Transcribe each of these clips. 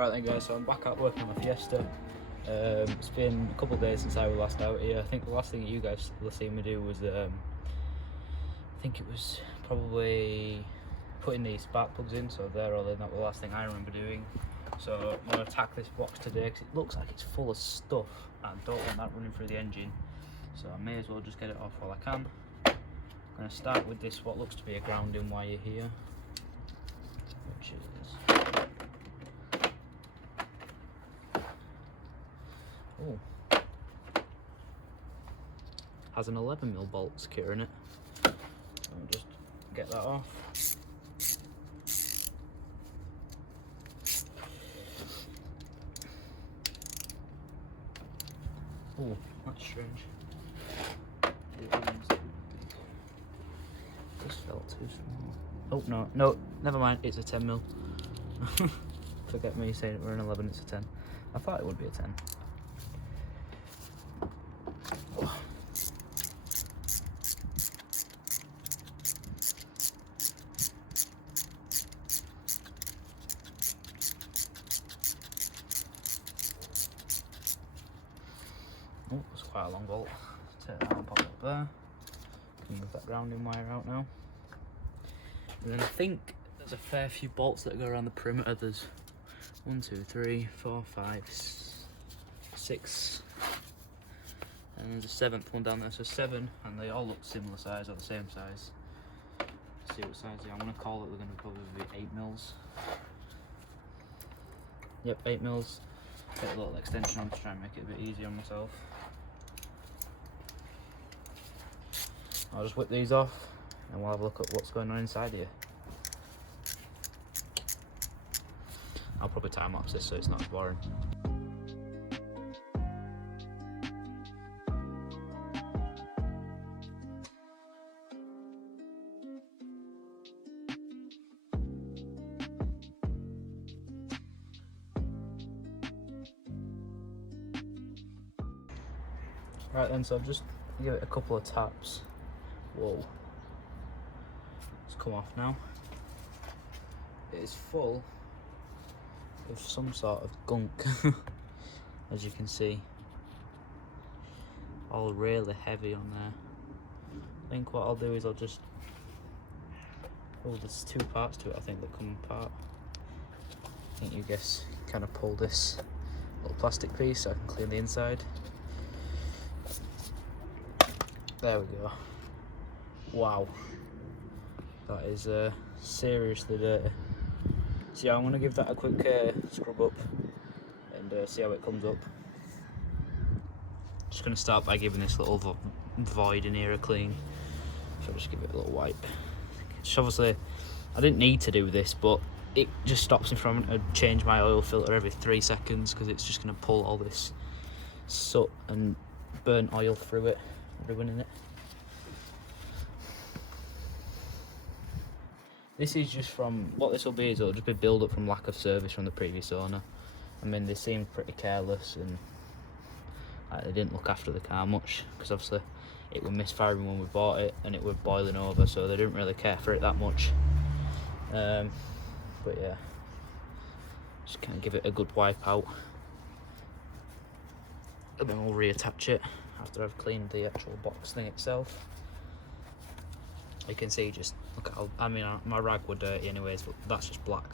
Right then guys, so I'm back at work on the Fiesta. It's been a couple of days since I was last out here. I think the last thing that you guys will have seen me do was, I think it was probably putting these spark plugs in, so that was the last thing I remember doing. So I'm going to attack this box today because it looks like it's full of stuff and I don't want that running through the engine. So I may as well just get it off while I can. I'm going to start with this, what looks to be a grounding wire here, which is... oh, has an 11mm bolt securing it. So I'll just get that off. Oh, that's strange. This felt too small. Oh no, never mind, it's a 10mm. Forget me saying it were an 11, it's a 10. I thought it would be a 10. Oh, it's quite a long bolt. Take that and pop it up there. Can move that grounding wire out now. And then I think there's a fair few bolts that go around the perimeter. There's 1, 2, 3, 4, 5, 6, and there's a 7th one down there. So 7, and they all look similar size or the same size. Let's see what size they are. I'm gonna call it. They're gonna probably be 8mm. Yep, 8mm. Get a little extension on to try and make it a bit easier on myself. I'll just whip these off and we'll have a look at what's going on inside here. I'll probably time lapse this so it's not boring. Right then, so I've just give it a couple of taps. Whoa, it's come off now. It is full of some sort of gunk, as you can see. All really heavy on there. I think what I'll do is I'll just... oh, there's 2 parts to it, I think, that come apart. I think you guys kind of pull this little plastic piece so I can clean the inside. There we go. Wow, that is seriously dirty. So yeah, I'm going to give that a quick scrub up and see how it comes up. Just going to start by giving this little void in here a clean. So I'll just give it a little wipe. Just obviously, I didn't need to do this, but it just stops me from having to change my oil filter every 3 seconds because it's just going to pull all this soot and burnt oil through it, ruining it. This is just from, what this will be is it'll just be build up from lack of service from the previous owner. I mean, they seemed pretty careless and they didn't look after the car much because obviously it was misfiring when we bought it and it was boiling over, so they didn't really care for it that much. But yeah, just kind of give it a good wipe out and then we'll reattach it after I've cleaned the actual box thing itself. You can see, just look at how, I mean, my rag were dirty anyways, but that's just black.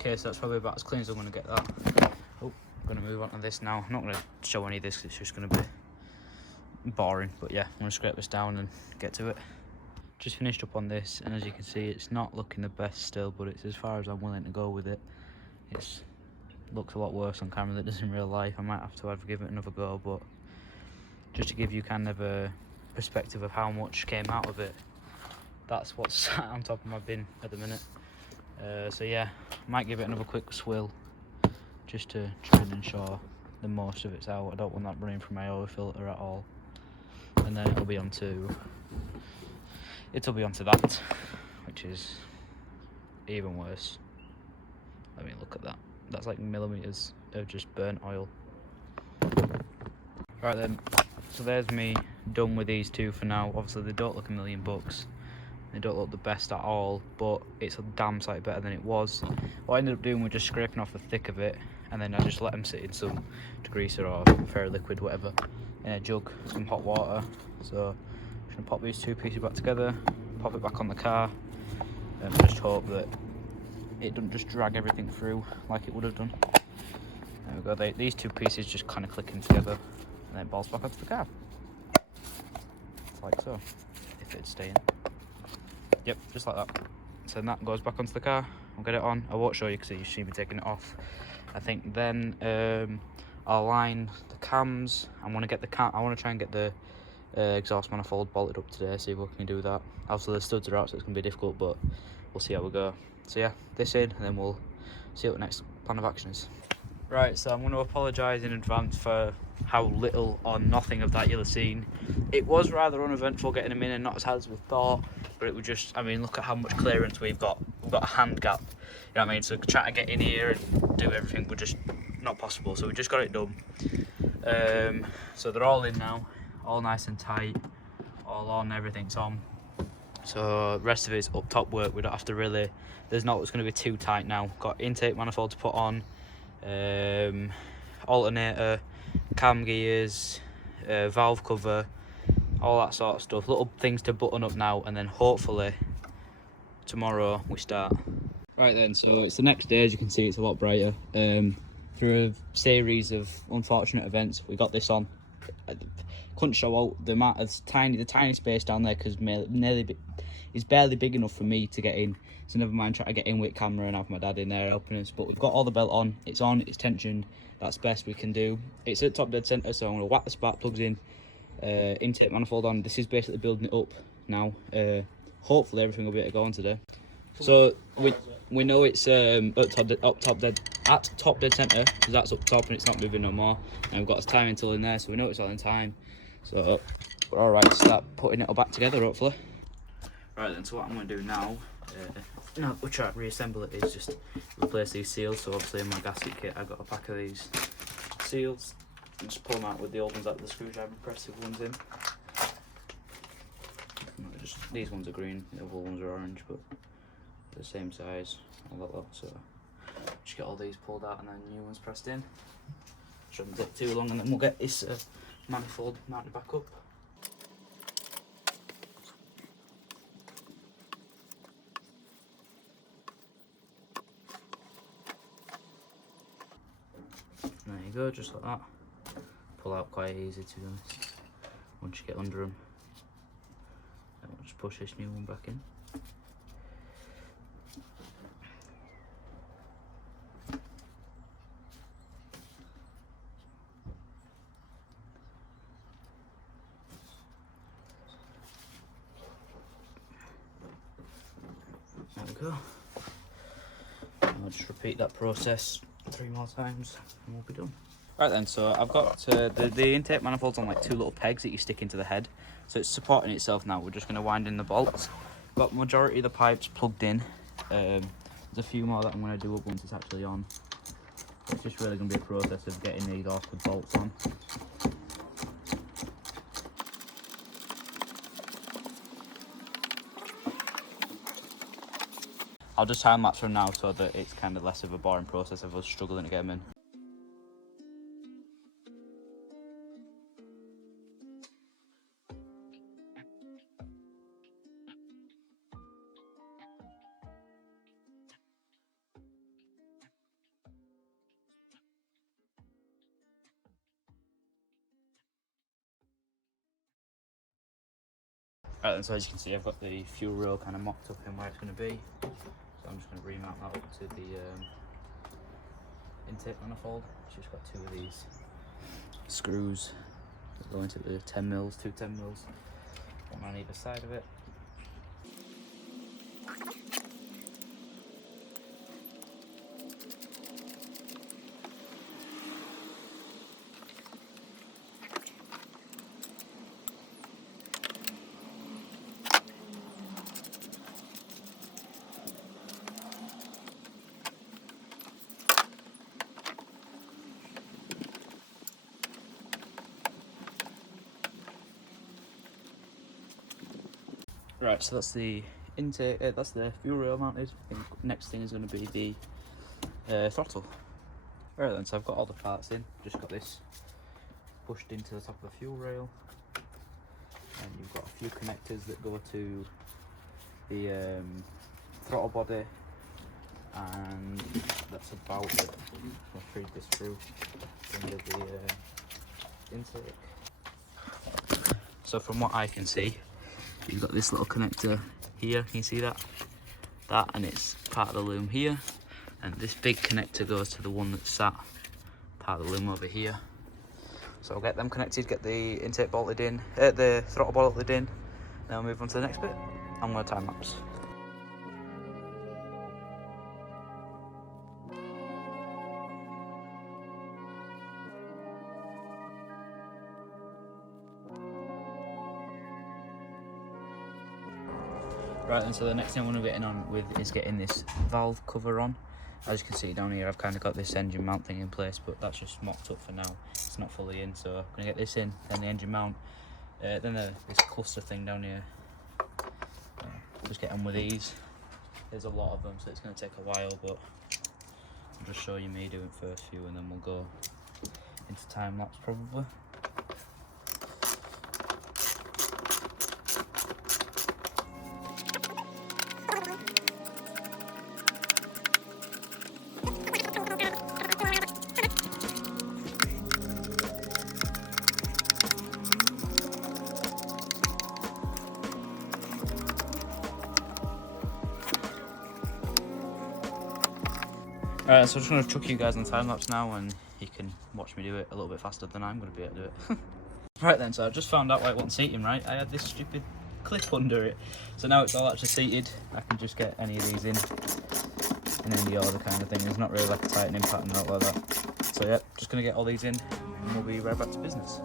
Okay, so that's probably about as clean as I'm going to get that. Oh, I'm going to move on to this now. I'm not going to show any of this because it's just going to be boring. But yeah, I'm going to scrape this down and get to it. Just finished up on this, and as you can see, it's not looking the best still, but it's as far as I'm willing to go with it. It's looks a lot worse on camera than it does in real life. I might have to give it another go, but just to give you kind of a perspective of how much came out of it, that's what's sat on top of my bin at the minute. So yeah, might give it another quick swill just to try and ensure the most of it's out. I don't want that running from my oil filter at all. And then it'll be onto that, which is even worse. Let me look at that. That's like millimeters of just burnt oil. Right then, so there's me done with these two for now. Obviously they don't look $1,000,000. They don't look the best at all, but it's a damn sight better than it was. What I ended up doing was just scraping off the thick of it, and then I just let them sit in some degreaser or ferroliquid, whatever, in a jug, some hot water. So I'm just gonna pop these two pieces back together, pop it back on the car, and just hope that it doesn't just drag everything through like it would have done. There we go. These two pieces just kind of clicking together, and then it balls back onto the car, like so, if it's staying. Yep, just like that. So then that goes back onto the car. I'll get it on. I won't show you because you see me taking it off. I think then I'll line the cams. I want to try and get the exhaust manifold bolted up today. See if we can do that. Obviously the studs are out, so it's gonna be difficult, but we'll see how we go. So yeah, this in, and then we'll see what the next plan of action is. Right, so I'm going to apologise in advance for how little or nothing of that you'll have seen. It was rather uneventful getting them in and not as hard as we thought, but it was just, I mean, look at how much clearance we've got. We've got a hand gap, you know what I mean? So trying to get in here and do everything was just not possible, so we just got it done. So they're all in now, all nice and tight, all on, everything's on. So the rest of it's up top work. We don't have to really, there's not, it's going to be too tight now. Got intake manifold to put on, alternator, cam gears, valve cover, all that sort of stuff. Little things to button up now, and then hopefully tomorrow we start. Right then, so it's the next day. As you can see, it's a lot brighter. Through a series of unfortunate events, we got this on. I couldn't show out the amount of the tiny space down there because it's barely big enough for me to get in. So never mind trying to get in with camera and have my dad in there helping us. But we've got all the belt on, it's tensioned. That's best we can do. It's at top dead center, so I'm gonna whack the spark plugs in, intake manifold on. This is basically building it up now. Hopefully everything will be able to go on today. So we know it's at top dead center because that's up top and it's not moving no more. And we've got a timing tool in there, so we know it's all in time. So we're all right to start putting it all back together, hopefully. Right then, so what I'm going to do now, now we'll try to reassemble it, is just replace these seals. So obviously in my gasket kit I've got a pack of these seals, and just pull them out with the old ones like the screwdriver press the ones in. These ones are green, the other ones are orange, but they're the same size, all that lot. So just get all these pulled out and then new ones pressed in. Shouldn't take too long, and then we'll get this manifold mounted back up. There you go, just like that. Pull out quite easy, to be honest, once you get under them. And we'll just push this new one back in. There we go. I'll just repeat that process 3 more times and we'll be done. Right then, so I've got the intake manifold's on like 2 little pegs that you stick into the head, so it's supporting itself now. We're just going to wind in the bolts. Got majority of the pipes plugged in. There's a few more that I'm going to do up once it's actually on. It's just really going to be a process of getting these awkward bolts on. I'll just time lapse from now so that it's kind of less of a boring process of us struggling to get them in. Right then, so as you can see, I've got the fuel rail kind of mocked up in where it's going to be. So I'm just going to remount that up to intake manifold. It's just got two of these screws that go into the 10mm, two 10mm, one on either side of it. Right, so that's the intake, that's the fuel rail mounted. I think next thing is going to be the throttle. Right then, so I've got all the parts in, just got this pushed into the top of the fuel rail, and you've got a few connectors that go to the throttle body, and that's about it. I'll feed this through into the intake. So from what I can see, you've got this little connector here, can you see that? That, and it's part of the loom here, and this big connector goes to the one that's sat part of the loom over here. So I'll get them connected, get the intake bolted in, the throttle bolted in, then I'll move on to the next bit. I'm going to time lapse. Right, and so the next thing I'm going to be getting on with is getting this valve cover on. As you can see down here, I've kind of got this engine mount thing in place, but that's just mocked up for now. It's not fully in, so I'm going to get this in, then the engine mount, then this cluster thing down here. Just get on with these. There's a lot of them, so it's going to take a while, but I'll just show you me doing first few, and then we'll go into time lapse probably. Alright, so I'm just going to chuck you guys on time lapse now, and you can watch me do it a little bit faster than I'm going to be able to do it. Right then, so I just found out why it wasn't seating right. I had this stupid clip under it, so now it's all actually seated. I can just get any of these in any other kind of thing. There's not really like a tightening pattern or like that. So yeah, just going to get all these in, and we'll be right back to business.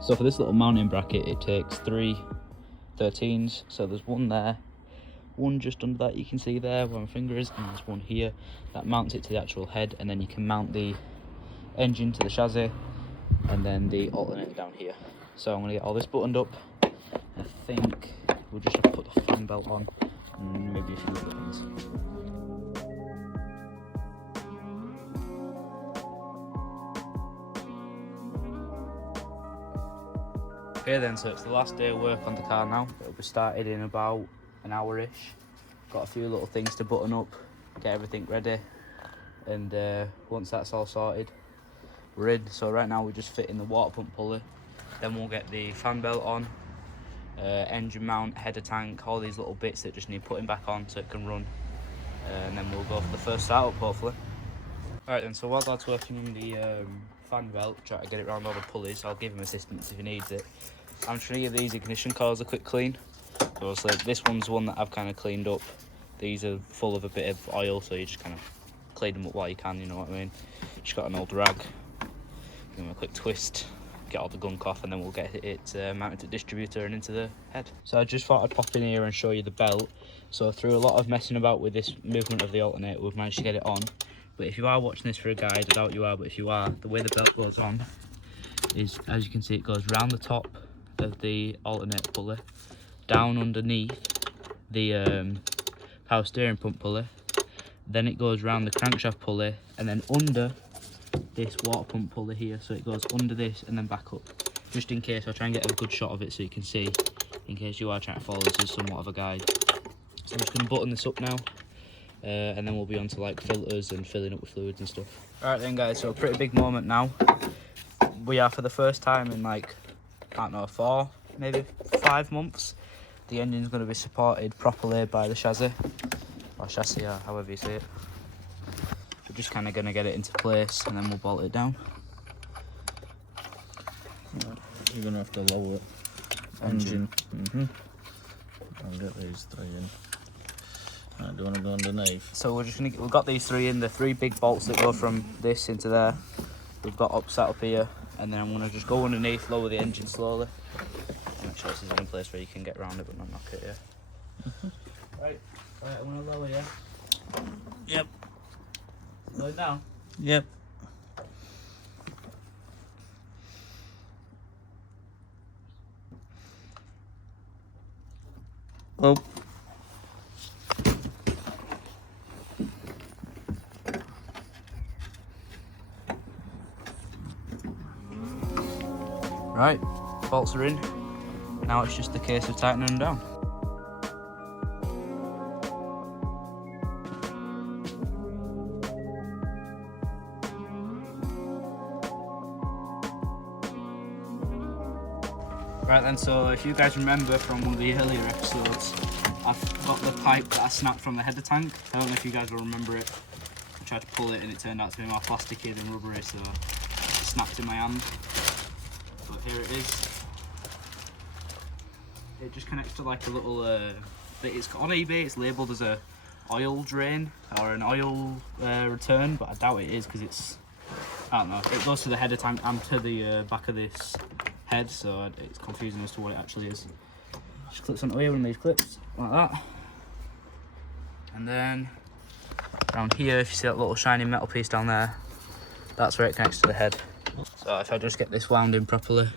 So for this little mounting bracket, it takes 3 13s. So there's one there, one just under that you can see there where my finger is, and there's one here that mounts it to the actual head, and then you can mount the engine to the chassis, and then the alternator down here. So I'm going to get all this buttoned up. I think we'll just have to put the fan belt on and maybe a few other things. Okay then, so it's the last day of work on the car now. It'll be started in about an hour-ish. Got a few little things to button up, get everything ready, and once that's all sorted, we're in. So right now we're just fitting the water pump pulley, then we'll get the fan belt on, engine mount, header tank, all these little bits that just need putting back on so it can run, and then we'll go for the first startup hopefully. Alright then, so while Dad's working on the fan belt, try to get it around all the pulleys, I'll give him assistance if he needs it. I'm trying to give these ignition coils a quick clean. So obviously this one's one that I've kind of cleaned up. These are full of a bit of oil, so you just kind of clean them up while you can, you know what I mean. Just got an old rag, give them a quick twist, get all the gunk off, and then we'll get it mounted to the distributor and into the head. So I just thought I'd pop in here and show you the belt. So through a lot of messing about with this movement of the alternator, we've managed to get it on. But if you are watching this for a guide, I doubt you are, but if you are, the way the belt goes on is, as you can see, it goes round the top of the alternator pulley, down underneath the power steering pump pulley, then it goes round the crankshaft pulley, and then under this water pump pulley here. So it goes under this and then back up. Just in case, I'll try and get a good shot of it so you can see, in case you are trying to follow this as somewhat of a guide. So I'm just going to button this up now. and then we'll be on to like filters and filling up with fluids and stuff. Alright then guys, so a pretty big moment now. We are, for the first time in like, I don't know, 4, maybe 5 months, the engine's going to be supported properly by the chassis, or however you say it. We're just kind of going to get it into place and then we'll bolt it down. You're going to have to lower it. Engine. I'll get these 3 in. Right, do you want to go underneath? So we've got these 3 in, the 3 big bolts that go from this into there. We've got set up here, and then I'm going to just go underneath, lower the engine slowly. Make sure this is in place where you can get around it but not knock it, yeah. Right, I'm going to lower you. Yep. Lower it down? Yep. Oh. Right, bolts are in. Now it's just a case of tightening them down. Right then, so if you guys remember from one of the earlier episodes, I've got the pipe that I snapped from the header tank. I don't know if you guys will remember it. I tried to pull it and it turned out to be more plasticky than rubbery, so it snapped in my hand. But here it is. It just connects to like a little, it's on eBay, it's labelled as a oil drain or an oil return, but I doubt it is because it's, I don't know, it goes to the header tank and to the back of this head, so it's confusing as to what it actually is. Just clips onto here, one of these clips, like that. And then around here, if you see that little shiny metal piece down there, that's where it connects to the head. So if I just get this wound in properly,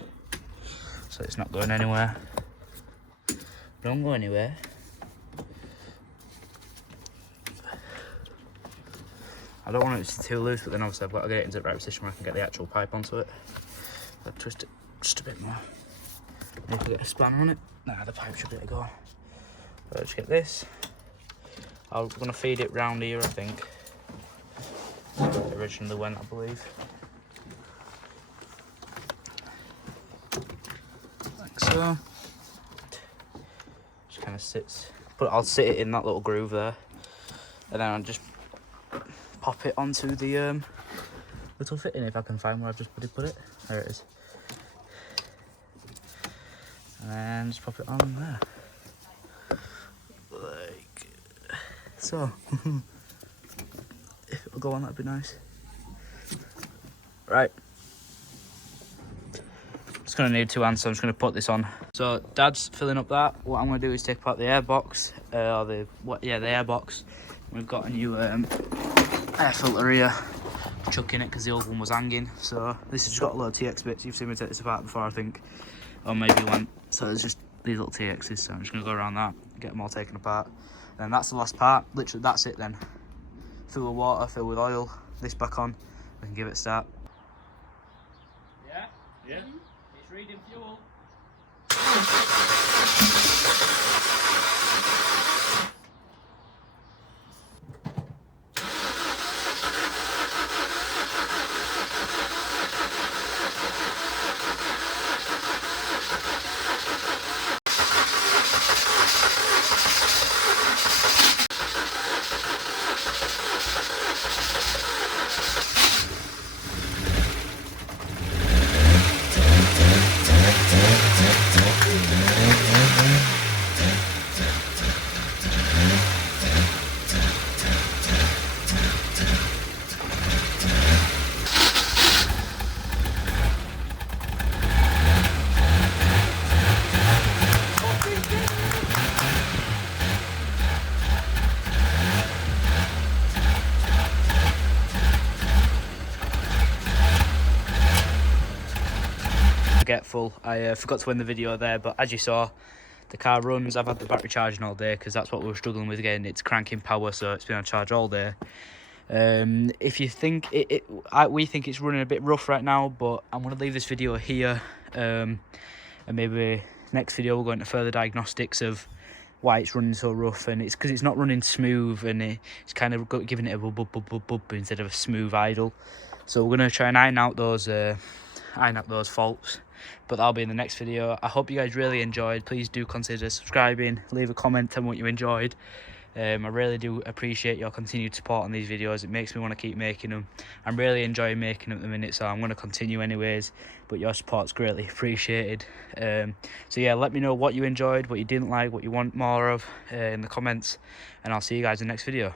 so it's not going anywhere. Don't go anywhere. I don't want it to be too loose, but then obviously I've got to get it into the right position where I can get the actual pipe onto it. I'll twist it just a bit more. If I get a spanner on it, nah, the pipe should be able to go. So I'll just get this. I'm going to feed it round here, I think. It originally went, I believe. Like so. Just kind of sits. But I'll sit it in that little groove there, and then I'll just pop it onto the little fitting if I can find where I've just put it. There it is. And then just pop it on there. Like so. If it'll go on, that'd be nice. Right. It's going to need 2 hands, so I'm just going to put this on. So Dad's filling up that. What I'm going to do is take apart the air box, the air box. We've got a new air filter here. Chuck in it because the old one was hanging. So this has just got a lot of TX bits. You've seen me take this apart before, I think, or maybe one. So it's just these little TXs. So I'm just going to go around that, get them all taken apart. And then that's the last part. Literally, that's it then. Fill with water, fill with oil. This back on. We can give it a start. Yeah. Yeah. It's reading fuel. Forgetful. I forgot to end the video there, but as you saw, the car runs. I've had the battery charging all day because that's what we were struggling with again. It's cranking power, so it's been on charge all day. If you think we think it's running a bit rough right now, but I'm going to leave this video here, and maybe next video we'll go into further diagnostics of why it's running so rough, and it's because it's not running smooth, and it's kind of giving it a bub instead of a smooth idle. So we're going to try and iron out those faults, but that'll be in the next video. I hope you guys really enjoyed. Please do consider subscribing, leave a comment on what you enjoyed. I really do appreciate your continued support on these videos. It makes me want to keep making them. I'm really enjoying making them at the minute, so I'm going to continue anyways, but your support's greatly appreciated. So yeah, let me know what you enjoyed, what you didn't like, what you want more of in the comments, and I'll see you guys in the next video.